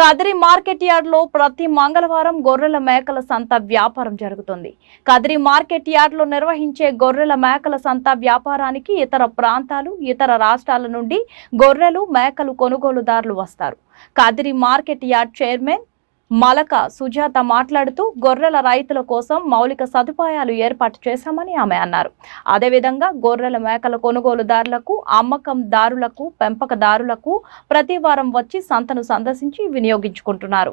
Kadiri market yard లో ప్రతి మంగళవారం గొర్రెల మేకల సంత వ్యాపారం జరుగుతుంది. కదిరి మార్కెట్ యార్డ్ లో నిర్వహించే గొర్రెల మేకల సంత వ్యాపారానికి ఇతర ప్రాంతాలు, ఇతర రాష్ట్రాల నుండి గొర్రెలు, మేకలు కొనుగోలుదారులు వస్తారు. Kadiri market yard chairman Malaka Sujatha మాట్లాడుతూ గొర్రెల రైతుల కోసం మౌలిక సదుపాయాలు ఏర్పాటు చేశామని ఆమె అన్నారు. అదేవిధంగా గొర్రెల మేకల కొనుగోలుదారులకు, అమ్మకందారులకు, పెంపకదారులకు ప్రతి వారం వచ్చి సంతను సందర్శించి వినియోగించుకుంటున్నారు.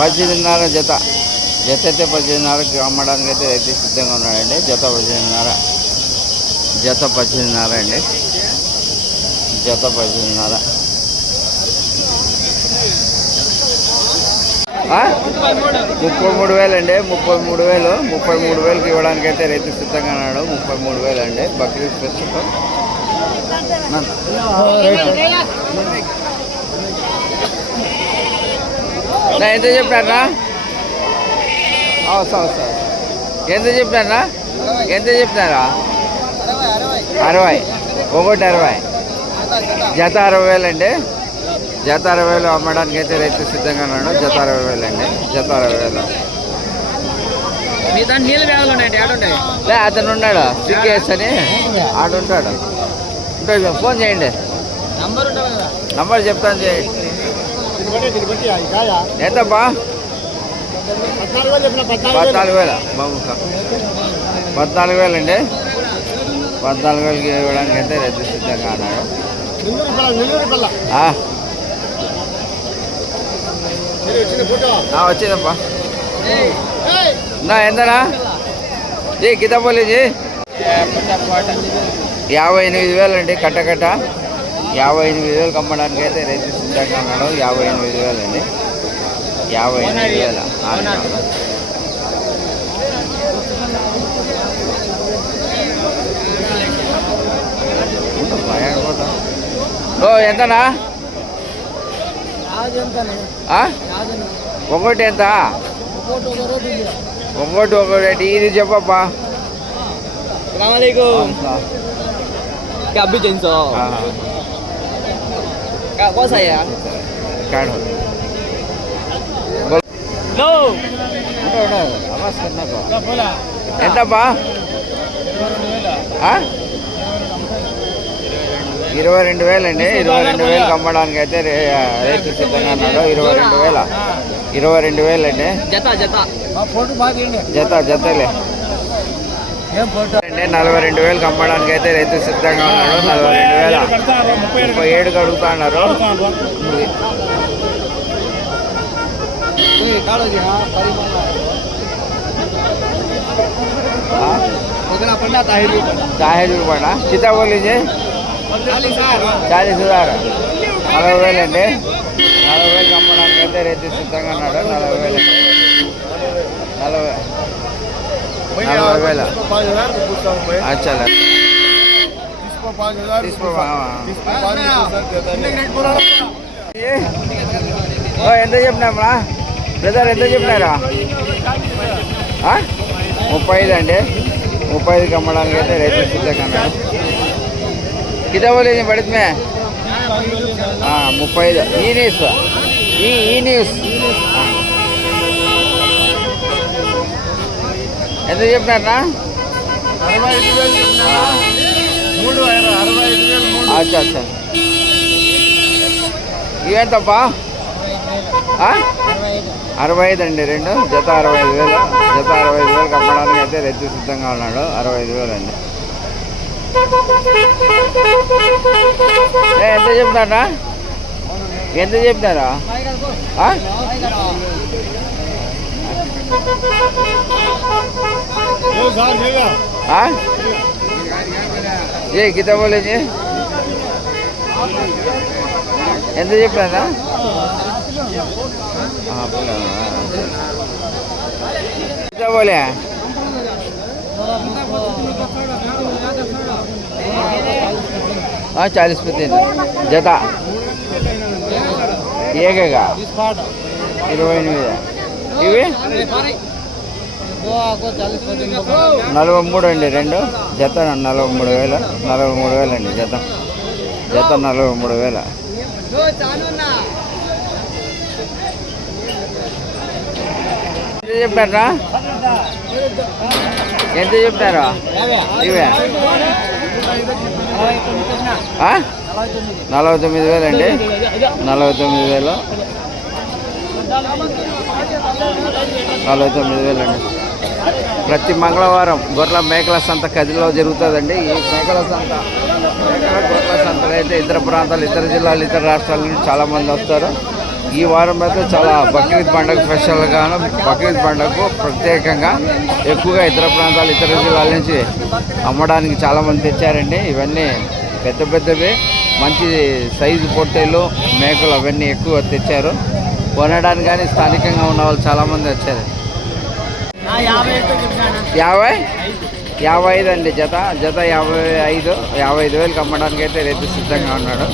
18.5 జత అయితే 18.5కి అమ్మడానికి అయితే రైతు సిద్ధంగా ఉన్నాడండి. జత 18.5 అండి. జత 18.5 33,000 అండి. 33,000కి ఇవ్వడానికి అయితే రైతు సిద్ధంగా ఉన్నాడు. 33,000 అండి. బక్రీద్ స్పెషల్ ఎంత చెప్పారా? ఎంత చెప్పారా? ఎంత చెప్తారా? 60. ఒకటి 60. జత 60,000 అండి. జత 60,000 అమ్మడానికి అయితే రైతు సిద్ధంగా ఉన్నాడు. జత 60,000 అండి. జత 60,000. అతను ఉన్నాడు, సికేఎస్ అని ఆడుంటాడు. ఫోన్ చేయండి, నంబర్ చెప్తాను చేయండి. ఎంతప్పా? 14,000 బాబు. 14,000 అండి. 14,000కి ఇవ్వడానికి అయితే రైతు సిద్ధంగా అన్నాడు. వచ్చిందప్పా. ఎంతనా కింద పోలేజీ? 58,000 అండి. కట్ట 58,000కి అమ్మడానికి అయితే రైతు సిద్ధంగా అన్నాడు. 58,000 అండి. 58,000. ఎంతనా? ఒకటి ఎంత? ఒకటి ఇది చెప్పప్పా. ఎంతప్పా? 22,000 అండి. 22,000కి అమ్మడానికి అయితే రైతు సిద్ధంగా అన్నాడు. 22,000 అండి. జతలే అండి. 42,000కి అమ్మడానికి అయితే రైతు సిద్ధంగా ఉన్నాడు. 42,000. 37కి అడుగుతున్నారు. ताहिर पड़ा कितना बोली 40,000. 40,000 अंडी. 40,000 అమ్మడానికి అయితే రైతు సిద్ధంగా ఉన్నాడు. 40,000 40,000. अच्छा ఎంత చెప్పినామా బ్రదర్? ఎంత చెప్పినారా? 35 అండి. 35కి అమ్మడానికి అయితే రైతు సిద్ధంగా ఉన్నాడు. कितना बोले बड़े में? 35. ఈ న్యూస్ ఎంత చెప్పినారా? 65,000. అచ్చా ఇవేంతప్పా? 65 అండి. రెండు జత 65,000. జత 65,000కి అమ్మడానికి అయితే రైతు సిద్ధంగా ఉన్నాడు. 65,000 అండి. ఎంత చెప్తారా? ఎంత చెప్తారా? ఏ కింద పోలేజీ ఎంత చెప్పారా? కింద పోలే 40 पे जता ఏగేగా 28. ఇవి 43 అండి. రెండు జత 43,000 అండి. జత 43,000. ఎంత చెప్పారా? ఎంత చెప్తారా ఇవే? 49,000 అండి. 49,000. 49,000 అండి. ప్రతి మంగళవారం గొర్రెల మేకల సంత కదిలో జరుగుతుందండి. ఈ మేకల సంత గొర్రెల సంతలో అయితే ఇతర ప్రాంతాలు, ఇతర జిల్లాలు, ఇతర రాష్ట్రాల నుంచి చాలామంది వస్తారు. ఈ వారం అయితే చాలా బక్రీద్ పండుగ స్పెషల్గాను, బక్రీద్ పండుగకు ప్రత్యేకంగా ఎక్కువగా ఇతర ప్రాంతాలు, ఇతర జిల్లాల నుంచి అమ్మడానికి చాలామంది తెచ్చారండి. ఇవన్నీ పెద్ద పెద్దవి, మంచి సైజు పొట్టేళ్ళు, మేకలు అవన్నీ ఎక్కువ తెచ్చారు. కొనడానికి కానీ స్థానికంగా ఉన్న వాళ్ళు చాలామంది వచ్చారు. 55 అండి జత 55,000 అమ్మడానికి అయితే రైతు సిద్ధంగా ఉన్నాడు.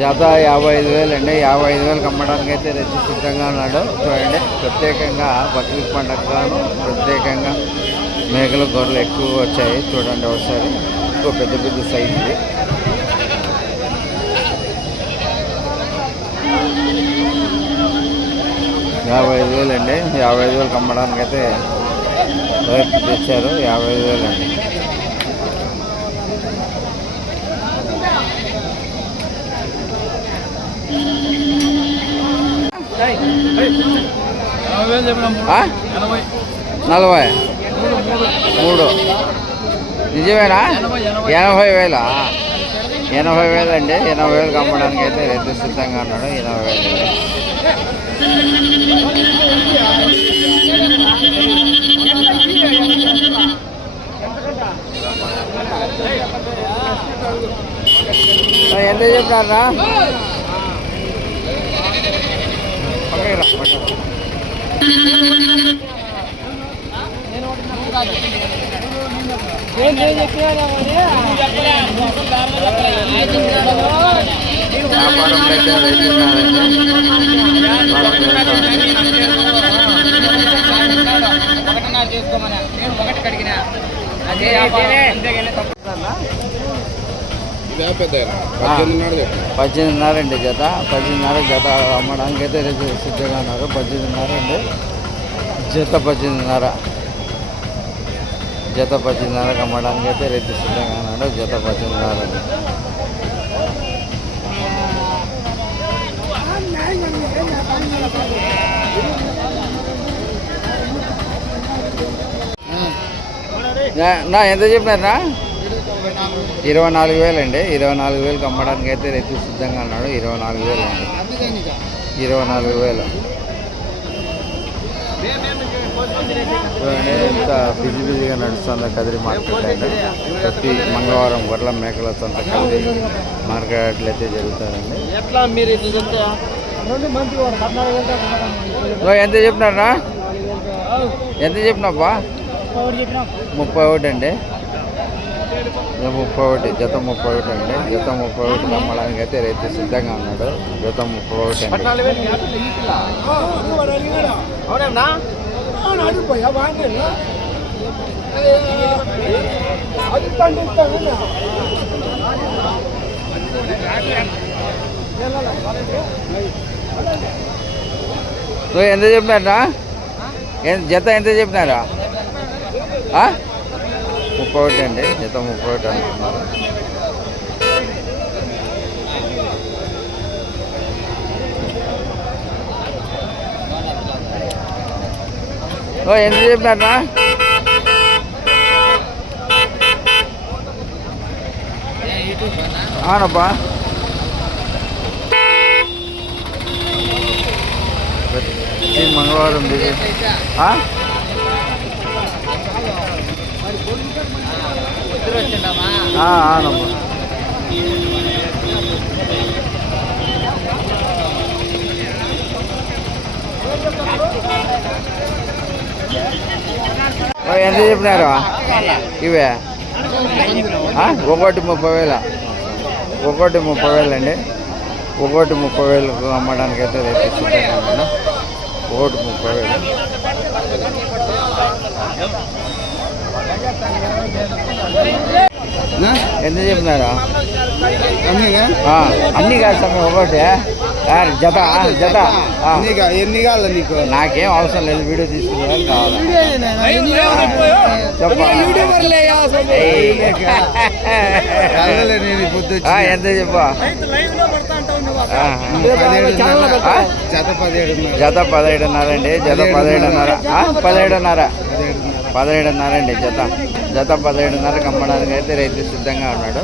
జత 55,000 అండి. 55,000 అమ్మడానికి అయితే రైతు సిద్ధంగా ఉన్నాడు. చూడండి, ప్రత్యేకంగా బక్రీద్ పండుగను ప్రత్యేకంగా మేకలు, గొర్రెలు ఎక్కువ వచ్చాయి. చూడండి ఒకసారి, ఎక్కువ పెద్ద పెద్ద సైజుది. $55,000 అండి. 55,000 అమ్మడానికి అయితే రైతు తెచ్చారు. 55,000 అండి. ఆ? 40,3 నిజమేనా? 80,000. 80,000 అండి. 80,000 అమ్మడానికి అయితే రైతు సిద్ధంగా ఉన్నాడు. 80,000. ఎంత చెప్పారా? వ్యాపారం అయితే $18,500 అండి జత. 18,500 జత అమ్మడానికి అయితే సిద్ధంగా ఉన్నారు. 18,500 అండి జత. 18,500 జత. 18,500 అమ్మడానికి అయితే రైతు సిద్ధంగా ఉన్నాడు. జత 18,500 అండి. ఎంత చెప్పారా? 24,000 అండి. 24,000 అమ్మడానికి అయితే రైతు సిద్ధంగా ఉన్నాడు. 24,000 అండి. 24,000. ఇంత బిజీగా నడుస్తుంది కదిరి మార్కెట్ అయితే. ప్రతి మంగళవారం గొర్రెల మేకల సంత కదిరి మార్కెట్లు అయితే జరుగుతారండి. ఎంత చెప్పినారా? ఎంత చెప్పినాబ్బా? 31 అండి. 31 జత. 31 అండి. జత 31 అమ్మడానికి అయితే రైతు సిద్ధంగా ఉన్నాడు. జత 31 అండి. ఎంత చెప్పినారా? జత ఎంత చెప్పినారా? 31 అండి. జత 31 అనుకున్నారు. ఎంత చెప్పినారా? అవునప్పా. ప్రతి మంగళవారం దిగి అవునమ్మా. ఎంత చెప్పినారు ఇవే? ఒకటి 30,000. ఒకటి 30,000 అండి. ఒకటి 30,000 అమ్మడానికి అయితే రేపు సిద్ధంగా ఉన్నాను. ఒకటి 30,000. ఎంత చెప్పినారా? అన్నీ కాదు స్వామి ఒకటి జత జత ఎన్ని కావాలి నీకు? నాకేం అవసరం లేదు, వీడియో తీసుకునే కావాలి. ఎంత చెప్పా? జత 17. జత 17.5 అండి. జత 17.5. 17.5. 17.5 అండి జత. జత 17.5 అమ్మడానికి అయితే రైతు సిద్ధంగా ఉన్నాడు.